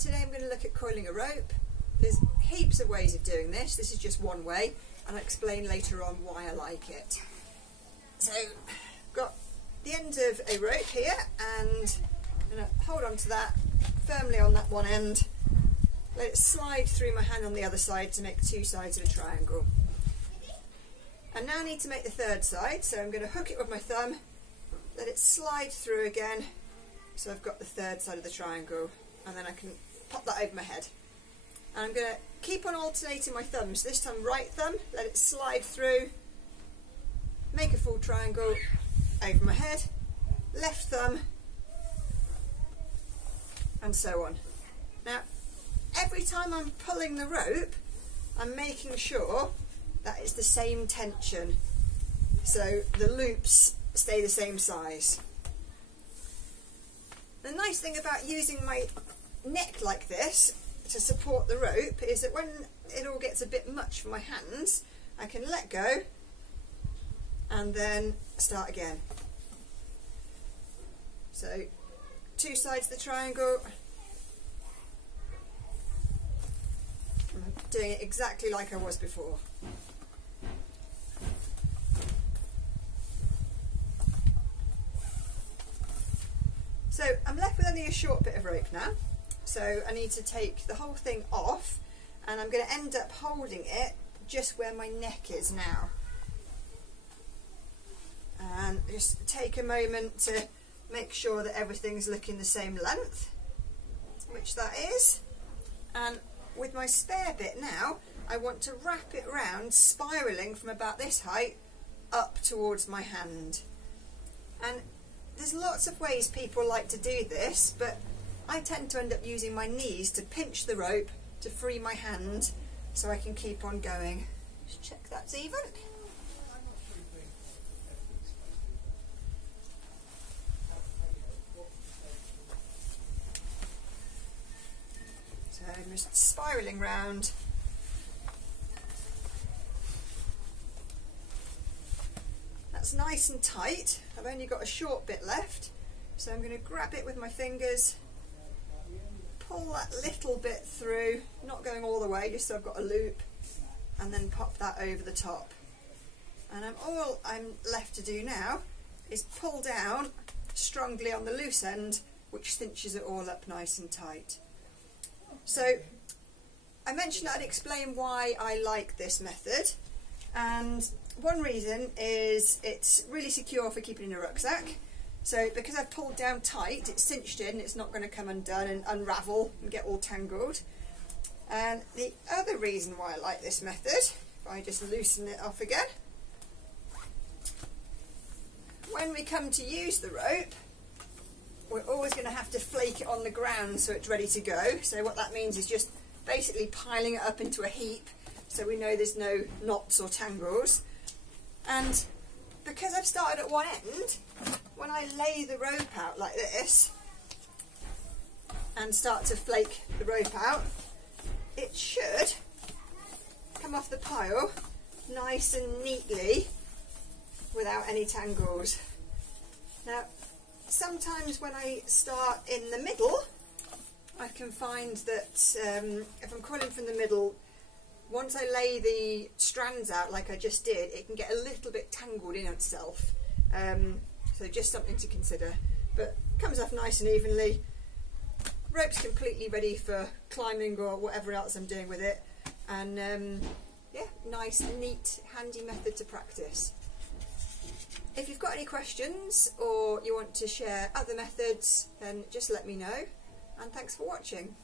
Today I'm going to look at coiling a rope. There's heaps of ways of doing this. This is just one way, and I'll explain later on why I like it. So, got the end of a rope here, and I'm going to hold on to that firmly on that one end. Let it slide through my hand on the other side to make two sides of a triangle. I now need to make the third side, so I'm going to hook it with my thumb, let it slide through again, so I've got the third side of the triangle, and then I can pop that over my head. And I'm going to keep on alternating my thumbs. This time right thumb, let it slide through, make a full triangle over my head, left thumb, and so on. Now, every time I'm pulling the rope, I'm making sure that it's the same tension, so the loops stay the same size. The nice thing about using my neck like this to support the rope is that when it all gets a bit much for my hands, I can let go and then start again. So two sides of the triangle. I'm doing it exactly like I was before. So I'm left with only a short bit of rope now, so I need to take the whole thing off, and I'm going to end up holding it just where my neck is now. And just take a moment to make sure that everything's looking the same length, which that is. And with my spare bit now, I want to wrap it round, spiralling from about this height up towards my hand. And there's lots of ways people like to do this, but I tend to end up using my knees to pinch the rope to free my hand so I can keep on going. Just check that's even. So I'm just spiralling round. That's nice and tight. I've only got a short bit left, so I'm going to grab it with my fingers, pull that little bit through, not going all the way, just so I've got a loop, and then pop that over the top. And all I'm left to do now is pull down strongly on the loose end, which cinches it all up nice and tight. So I mentioned I'd explain why I like this method, and one reason is it's really secure for keeping in a rucksack. So because I've pulled down tight, it's cinched in, it's not going to come undone and unravel and get all tangled. And the other reason why I like this method, if I just loosen it off again, when we come to use the rope, we're always going to have to flake it on the ground so it's ready to go. So what that means is just basically piling it up into a heap so we know there's no knots or tangles. And because I've started at one end, when I lay the rope out like this and start to flake the rope out, it should come off the pile nice and neatly without any tangles. Now, sometimes when I start in the middle, I can find that if I'm coiling from the middle, once I lay the strands out like I just did, it can get a little bit tangled in itself. So just something to consider. But comes off nice and evenly. Rope's completely ready for climbing or whatever else I'm doing with it. And yeah, nice, neat, handy method to practice. If you've got any questions or you want to share other methods, then just let me know. And thanks for watching.